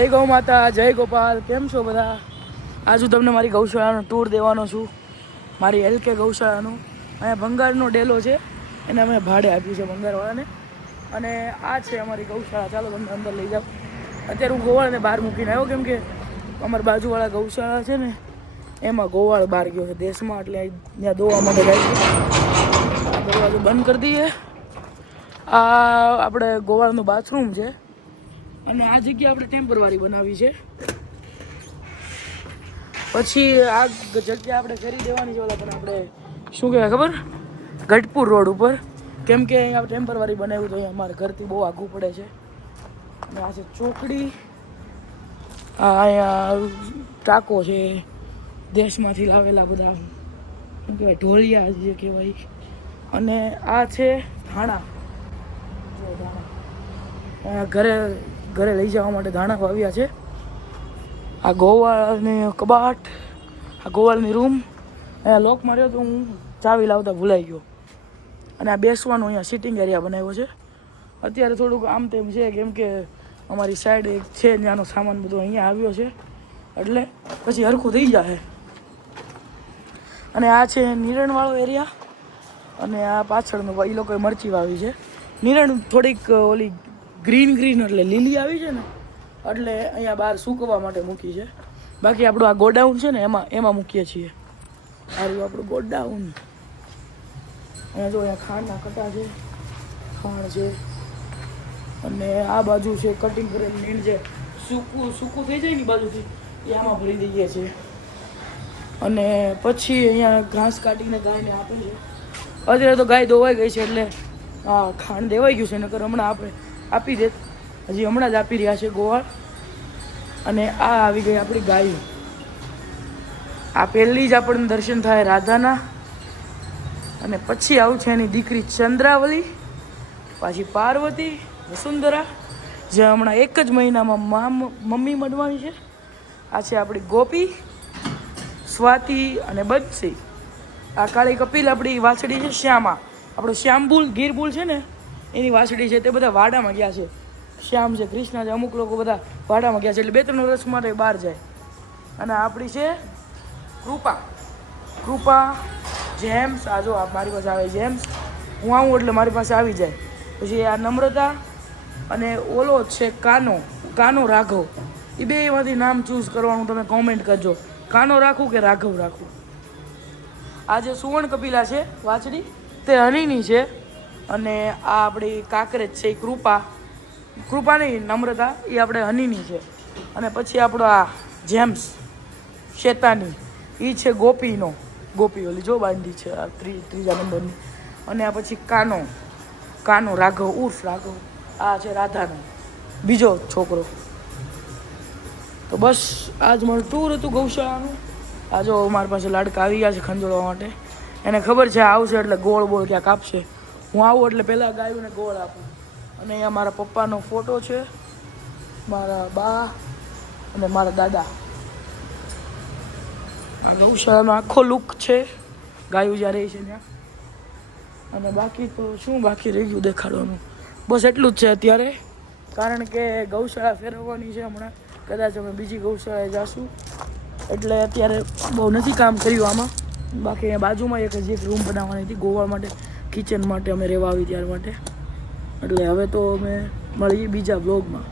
જય ગૌ માતા, જય ગોપાલ. કેમ છો બધા? આજ હું તમને મારી ગૌશાળાનો ટૂર દેવાનો છું. મારી LK ગૌશાળાનું. અહીંયા ભંગારનો ડેલો છે, એને અમે ભાડે આપ્યું છે ભંગારવાળાને. અને આ છે અમારી ગૌશાળા. ચાલો તમને અંદર લઈ જાઉં. અત્યારે હું ગોવાળને બહાર મૂકીને આવ્યો, કેમ કે અમારી બાજુવાળા ગૌશાળા છે ને એમાં ગોવાળ બહાર ગયો છે દેશમાં, એટલે ત્યાં દોવા માટે જાય છે. આ દરવાજો બંધ કરી દઈએ. આ આપણે ગોવાળનું બાથરૂમ છે અને આ જગ્યા આપણે ટેમ્પરરી બનાવી છે. પછી આ જગ્યા આપણે કરી દેવાની છે ઓલા પણ આપણે શું કહેવાય ખબર, ગઢપુર રોડ ઉપર, કેમ કે અહીંયા ટેમ્પરરી બનાવ્યું તો અહીંયા અમારે ઘરથી બહુ આઘું પડે છે. અને આ છે ચોકડી. અહીંયા ટાંકો છે, દેશમાંથી લાવેલા બધા શું કહેવાય ઢોલિયા જે કહેવાય. અને આ છે ધાણા. જો ધાણા ઘરે લઈ જવા માટે ધાણા વાવ્યા છે. આ ગોવાળની કબાટ, આ ગોવાળની રૂમ. અહીંયા લોક માર્યો તો હું ચાવી લાવતા ભૂલાઈ ગયો. અને આ બેસવાનું અહીંયા સિટિંગ એરિયા બનાવ્યો છે. અત્યારે થોડુંક આમ તેમ છે, કેમ કે અમારી સાઈડ એક છે ત્યાંનો સામાન બધો અહીંયા આવ્યો છે, એટલે પછી હરખું થઈ જશે. અને આ છે નિરણવાળો એરિયા. અને આ પાછળનું એ લોકોએ મરચી વાવી છે. નિરણ થોડીક ઓલી ગ્રીન એટલે લીલી આવી છે ને, એટલે અહીંયા બહાર સૂકવવા માટે મૂકી છે. બાકી આપણું આ ગોડાઉન છે ને એમાં મૂકીએ છીએ. આ રહ્યું આપણું ગોડાઉન. અહીંયા જો અહીંયા ખાંડના કટા છે, ખાંડ છે. અને આ બાજુ છે કટિંગ કરેલું નીણ, જે સૂકું થઈ જાય ને બાજુથી એ આમાં ભરી દઈએ છીએ. અને પછી અહીંયા ઘાસ કાઢીને ગાયને આપે છે. અત્યારે તો ગાય ધોવાઈ ગઈ છે, એટલે હા ખાંડ દેવાઈ ગયું છે, નકર હમણાં આપણે આપી દે. હજી હમણાં જ આપી રહ્યા છે ગોવાળ. અને આ આવી ગઈ આપણી ગાયો. આ પહેલી જ આપણને દર્શન થાય રાધાના. અને પછી આવું છે એની દીકરી ચંદ્રાવલી, પાછી પાર્વતી, વસુંધરા, જે હમણાં એક જ મહિનામાં મમ્મી મળવાની છે. આ છે આપણી ગોપી, સ્વાતિ અને બદસી. આ કાળી કપિલ આપણી વાછડી છે. શ્યામા, આપણો શ્યામબુલ ગીરબુલ છે ને એની વાછડી છે. તે બધા વાડામાં ગયા છે. શ્યામ છે, કૃષ્ણ છે, અમુક લોકો બધા વાડામાં ગયા છે, એટલે 2-3 વર્ષ માટે બહાર જાય. અને આપણી છે કૃપા, જેમ્સ. આ જો મારી પાસે આવે જેમ્સ, હું આવું એટલે મારી પાસે આવી જાય. પછી આ નમ્રતા અને ઓલો છે કાનો રાઘવ. એ બેમાંથી નામ ચૂઝ કરવાનું, તમે કોમેન્ટ કરજો, કાનો રાખું કે રાઘવ રાખું. આ જે સુવર્ણ કપિલા છે વાછડી, તે હનીની છે. અને આ આપણી કાંકરેજ છે એ કૃપા નહીં, નમ્રતા, એ આપણે હનીની છે. અને પછી આપણો આ જેમ્સ શેતાની, એ છે ગોપી ઓલી જો બાંધી છે આ ત્રીજા નંબરની. અને આ પછી કાનો રાઘવ ઉર્ફ રાઘવ. આ છે રાધાનો બીજો છોકરો. તો બસ આજ મારું ટૂર હતું ગૌશાળાનું. આ જો મારી પાસે લાડકા આવી ગયા છે ખંજોળવા માટે. એને ખબર છે આવશે એટલે ગોળ ક્યાંક આપશે. હું આવું એટલે પહેલાં ગાયોને ગોળ આપું. અને અહીંયા મારા પપ્પાનો ફોટો છે, મારા બા અને મારા દાદા. આ ગૌશાળાનો આખો લુક છે ગાયો જ્યાં રહી છે ત્યાં. અને બાકી તો શું બાકી રહી ગયું દેખાડવાનું, બસ એટલું જ છે અત્યારે. કારણ કે ગૌશાળા ફેરવવાની છે હમણાં, કદાચ અમે બીજી ગૌશાળાએ જઈશું, એટલે અત્યારે બહુ નથી કામ કર્યું આમાં. બાકી અહીંયા બાજુમાં એક રૂમ બનાવવાની હતી ગોવાળ માટે, કિચન માટે અમે રહેવા આવી ત્યાર માટે. એટલે હવે તો અમે મળીએ બીજા વ્લોગમાં.